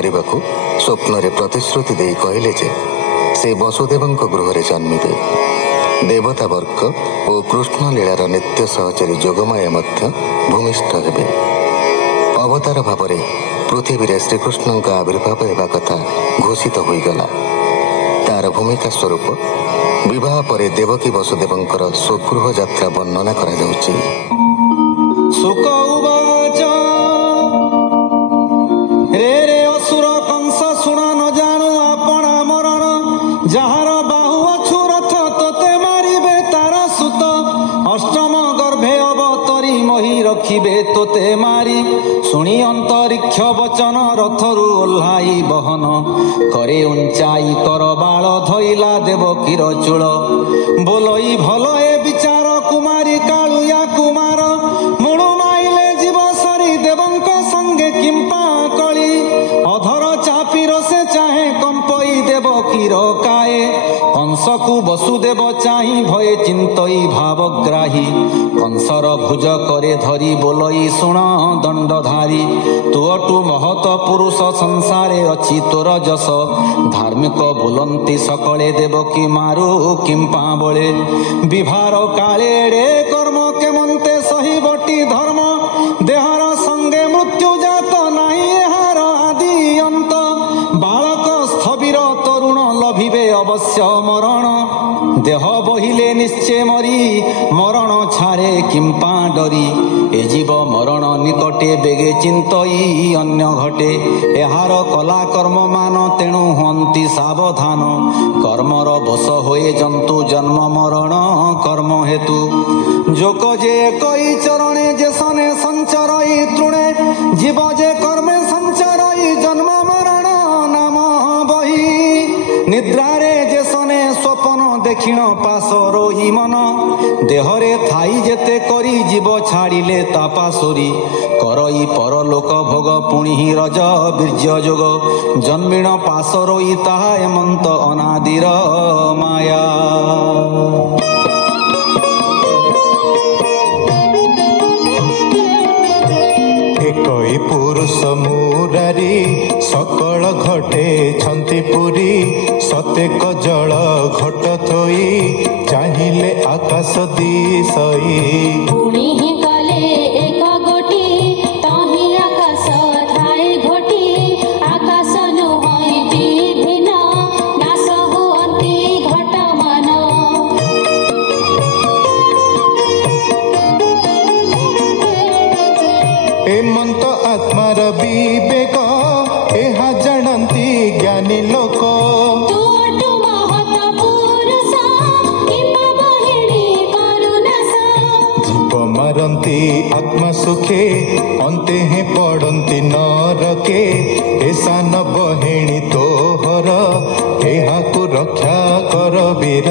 କରିବାକୁ ସ୍ୱପ୍ନରେ ପ୍ରତିଶ୍ରୁତି ଦେଇ କହିଲେ ଯେ ସେ ବସୁଦେବଙ୍କ ଗୃହରେ ଜନ୍ମିବେ। ଦେବତା ବର୍ଗ ଓ କୃଷ୍ଣ ଲୀଳାର ନିତ୍ୟ ସହଚରୀ ଯୋଗମାୟା ମଧ୍ୟ ଭୂମିଷ୍ଠ ହେବେ। ଅବତାର ଭାବରେ ପୃଥିବୀରେ ଶ୍ରୀକୃଷ୍ଣଙ୍କ ଆବିର୍ଭାବ ହେବା କଥା ଘୋଷିତ ହୋଇଗଲା। ତାର ଭୂମିକା ସ୍ୱରୂପ ବିବାହ ପରେ ଦେବକୀ ବସୁଦେବଙ୍କର ସ୍ୱଗୃହ ଯାତ୍ରା ବର୍ଣ୍ଣନା କରାଯାଉଛି। ଶୁକ ଉବାଚ ରେ ରେ ଅସୁର କଂସ ଶୁଣ ନ ଜାଣୁ ଆପଣା ମରଣ, ଯାହାର ବାହୁ ଅଛୁ ରଥ ତୋତେ ମାରିବେ ତାର ସୁତ, ଅଷ୍ଟମ ଗର୍ଭେ ଅବତରି ମହି ରଖିବେ ତୋତେ ମାରି, ଶୁଣି ଅନ୍ତରିକ୍ଷ ବଚନ ରଥରୁ ଓହ୍ଲାଇ ବହନ, କରେ ଉଞ୍ଚାଇ କର ବାଳ ଧଇଲା ଦେବକୀର ଚୂଳ, ବୋଲଇ ଭଲ ଏ ବିଚାର କୁମାରୀ କାଳୁୟା କୁମାର, ମୁଣୁ ମାଇଲେ ଯିବ ସରି ଦେବଙ୍କ ସଙ୍ଗେ କିମ୍ପା କଳି, ଅଧର ଚାପିର ସେ ଚାହେଁ କମ୍ପଇ ଦେବକୀର କାଏ, କଂସକୁ ବସୁଦେବ ଚାହିଁ ଭଏ ଚିନ୍ତଇ ଭାବଗ୍ରାହୀ, କଂସର ଭୁଜ କରେ ଧରି ବୋଲଇ ଶୁଣ ଦଣ୍ଡଧାରୀ, ତୁଅଟୁ ମହତ ପୁରୁଷ ସଂସାରେ ଅଛି ତୋର ଯଶ, ଧାର୍ମିକ ବୋଲନ୍ତି ସକଳେ ଦେବକୀ ମାରୁ କିମ୍ପା ବଳେ, ବିଭାର କାଳେ ରେ କର୍ମ କେମନ୍ତେ ସହିବଟି ଧର୍ମ, ଦେହର ସଙ୍ଗେ ମୃତ୍ୟୁ ଜାତ ନାହିଁ ଏହାର ଆଦି ଅନ୍ତ, ବାଳକ ସ୍ଥବିର ତରୁଣ ଲଭିବେ ଅବଶ୍ୟ ମରଣ, ଦେହ ବହିଲେ ନିଶ୍ଚେ ମରି ମରଣ ଛାରେ କିମ୍ପା ଡରି, ଏ ଜୀବ ମରଣ ନିକଟେ ବେଗେ ଚିନ୍ତଇ ଅନ୍ୟ ଘଟେ, ଏହାର କଲା କର୍ମ ମାନ ତେଣୁ ହୁଅନ୍ତି ସାବଧାନ, କର୍ମର ବଶ ହୋଏ ଜନ୍ତୁ ଜନ୍ମ ମରଣ କର୍ମ ହେତୁ, ଯୋକ ଯେ କଇ ଚରଣେ ଯେ ସନେ ସଞ୍ଚରଇ ତୃଣେ, জীব যে কর্মে সঞ্চারই জন্ম মরণ নাম বহি, নিদ্রারে যে সনে স্বপন দেখিণ পাশ রহি মন, দেহরে থাই যেতে করি জীব ছাড়িলে তাপাসরি, করই পরলোক ভোগ পুଣି রজ বীর্য যোগ, জন্মিণ পাশ রই তাহা এমন্ত অনাদির মায়া। একই পুরুষ মুরারি সকল ঘটে ছন্তি পুরী, সতেক জল ঘট থই চাহিলে আকাশ দিশই, ଏମନ୍ତ ଆତ୍ମାର ବିବେକ ଏହା ଜାଣନ୍ତି ଜ୍ଞାନୀ ଲୋକ, ଜୀବ ମାରନ୍ତି ଆତ୍ମା ସୁଖେ ଅନ୍ତେ ହିଁ ପଡ଼ନ୍ତି ନରକେ, ଏ ସାନ ବହେଣୀ ତୋହର ଏହାକୁ ରକ୍ଷା କର ବୀର,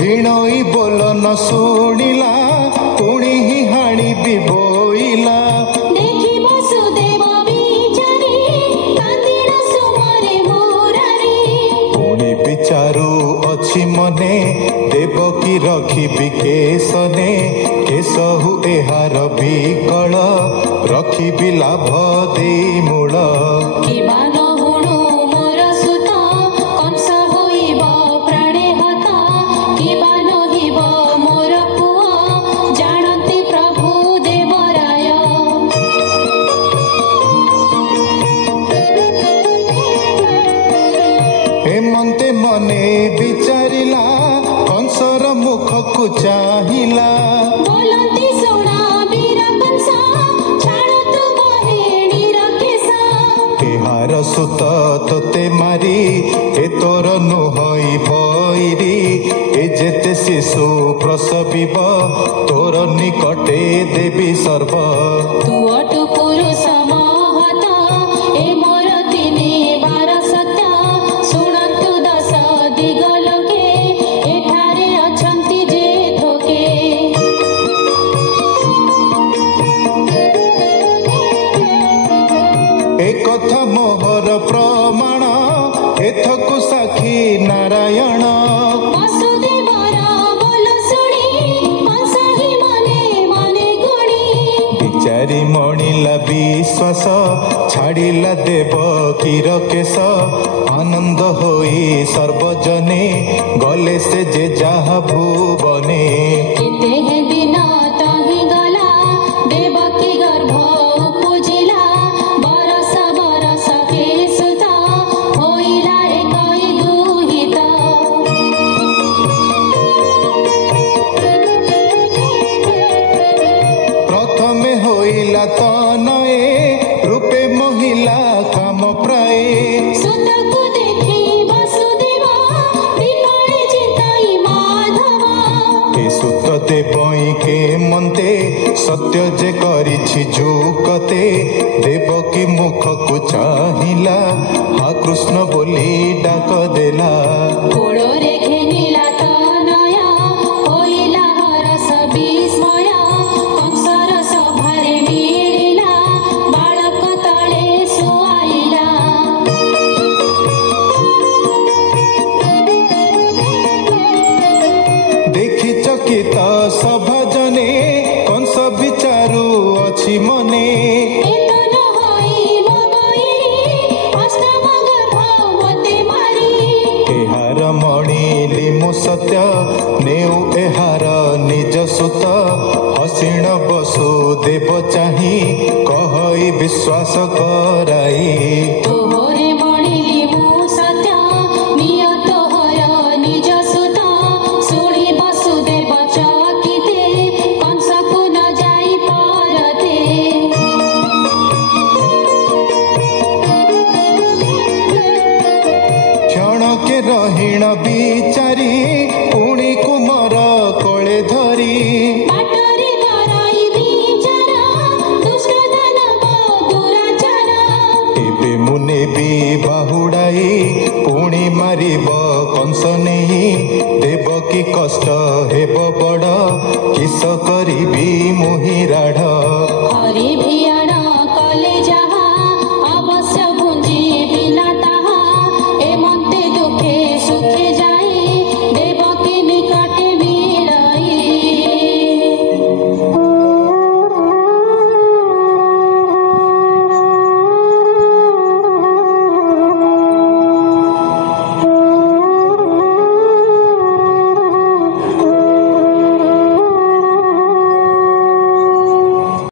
ଭିଣୋଇ ବୋଲ ନ ଶୁଣିଲା ପୁଣି ହିଁ ହାଣି ବି ବୋଇଲା, ପୁଣି ବିଚାରୁ ଅଛି ମନେ ଦେବକୀ ରଖିବି କେଶନେ, କେଶହୁ ଏହାର ବିକଳ ରଖିବି ଲାଭ ଦେଇ ମୂଳ, ହେମନ୍ତେ ମନେ ବିଚାରିଲା କଂସର ମୁଖକୁ ଚାହିଁଲା, ଏହାର ସୁତ ତୋତେ ମାରି ଏ ତୋର ନୁହଇ ବୈରୀ, ଏ ଯେତେ ଶିଶୁ ପ୍ରସବିବ ତୋର ନିକଟେ ଦେବି ସର୍ବ, ତୁଅଟୁ ପୁରୁଷ ମହତ ଏ ମୋର ତିନି ବାର ସତ୍ୟ, ଶୁଣନ୍ତୁ ଦଶ ଦିଗ ଲୋକେ ଏଠାରେ ଅଛନ୍ତି ଯେ ଥୋକେ, विश्वास छाड़िला देवकीर केश आनंद होई सर्वजने गले से जे जहा भुवने केते हे दिन तहि गला देवकी गर्भ पूजिला बरस बरस के सुता होइला एकई दुहिता प्रथमे होइला तनये रूपे महिला काम प्राय सुतकु देखि वसुदेव विकळे चिताई माधव ए सुत देवई के मन्ते सत्य जे करिछि जुकते देवकी मुख को चाहिला हा कृष्ण बोली डाक देला कोଳରେ घेनिला तनय होइला हरस विस्मय कंसर सभारे मिଳିला बालक तळे सुआइला देखि चकित सभाजने कंस विचारु अछि मने एतन होई मगइली अष्टम गर्भ मते मारी एहार मणिली मु सत्य नेउ एहार निज सुत हसीण वसुदेव चाही कहई विश्वास कराई तोहरे मणिली मु सत्य नियत हर निज सुत शुणी वसुदेव चकिते कंसकु न जाई परते क्षण के रहीण बिचारी पुणी कुमर कोळे धरी बाटरे कराई विचार दुष्ट दानव दुराचार एबे मुने भी बाहुड़ाई पुणी मारिब कंस नहीं देवकी कष्ट हेब बड़ किस करिबी मुहि राढ़ हरि भी